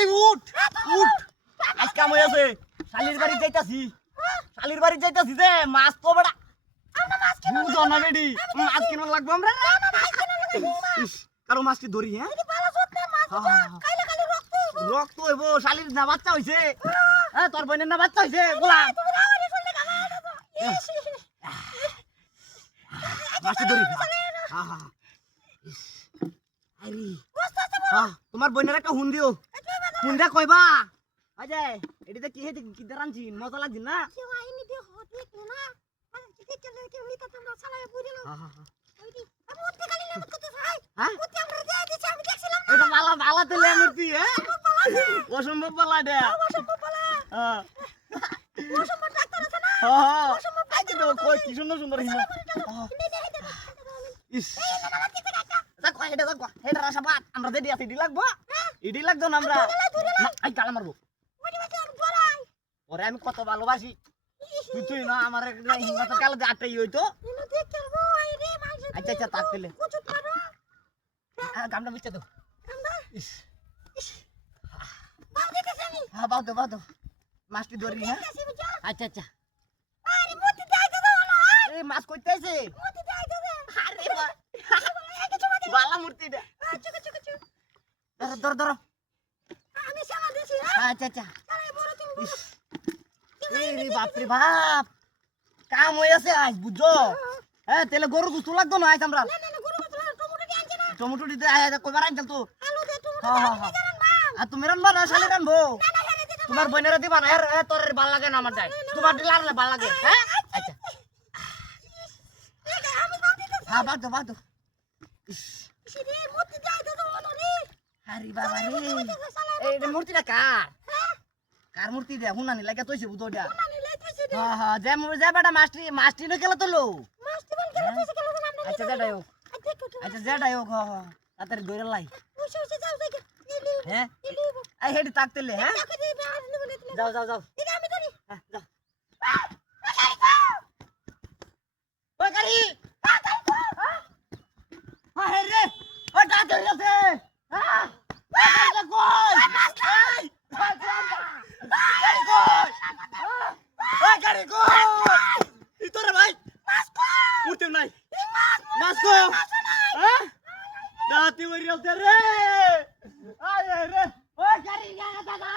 গাড়ি উঠ উঠ আজ কাম হয়েছে শালির বাড়ি যাইতাছি যে মাছ তো বড়া বুঝো না বেডি মাছ কিনবা লাগবো আমরা কারো মাছ কি ধরি হ্যাঁ রক্ত হইব শালির না বাচ্চা হইছে হ্যাঁ তোর বোনের না বাচ্চা হইছে গোলাম মাছটি ধরি তোমার বোনের একটা হুন দিও হুনটা কইবা আজে এটিতে কি হইছে কি রানছি মজা লাগছে না এটা মালা মালা তো লেমুরতি হ্যাঁ অসম্ভব পালা দে কই কি সুন্দর সুন্দর হিমা ইস দেখো এটা দেখো এটা রাসাবাদ আমরা যেটি আছে এটি লাগবো এটি লাগতো না আমরা আই গালা মারবো ওরে আমি কত ভালোবাসি তুই না আমার হিমা তো কাল আটটাই হইতো আচ্ছা আচ্ছা তাক পেলে গামটা মিশতে দাও হ্যাঁ বাও দাও মাছটি ধরি হ্যাঁ আচ্ছা আচ্ছা এই মাছ কইতে আছে বালা মূর্তি ধর আচ্ছা আচ্ছা বাপরে বাপ কাম হয়ে আছে আজ বুঝছো হ্যাঁ তাহলে গরু গুস্তু লাগতো না আজ আমরা টমেটো দিতে কইবার আনতাম তো আর তুমি রানবা না শালি রানবো তোমার বোনেরা দিবা না তোর ভাল লাগে না আমার দাই তোমার দিলে ভাল লাগে হ্যাঁ আচ্ছা হ্যাঁ বাদ আরে বাবা রে এই মূর্তিটা কার মূর্তি দে হুনানি লাগে তৈছে বুদোটা হ্যাঁ যে বেটা মাস্টি ন খেলা তোলো আচ্ছা যেটাই হোক তাড়াতাড়ি দৌড়ে লাই হ্যাঁ এই হেডি তাকতেলে হ্যাঁ যাও হ্যাঁ যাও ওই গাড়ি হ্যাঁ রে ওই টাকা হইছে হ্যাঁ গাড়ি কই ইতরে ভাই উঠতে নাই মাসকো হ্যাঁ দাতি ওই রে আয় রে ওই গাড়ি গা দাদা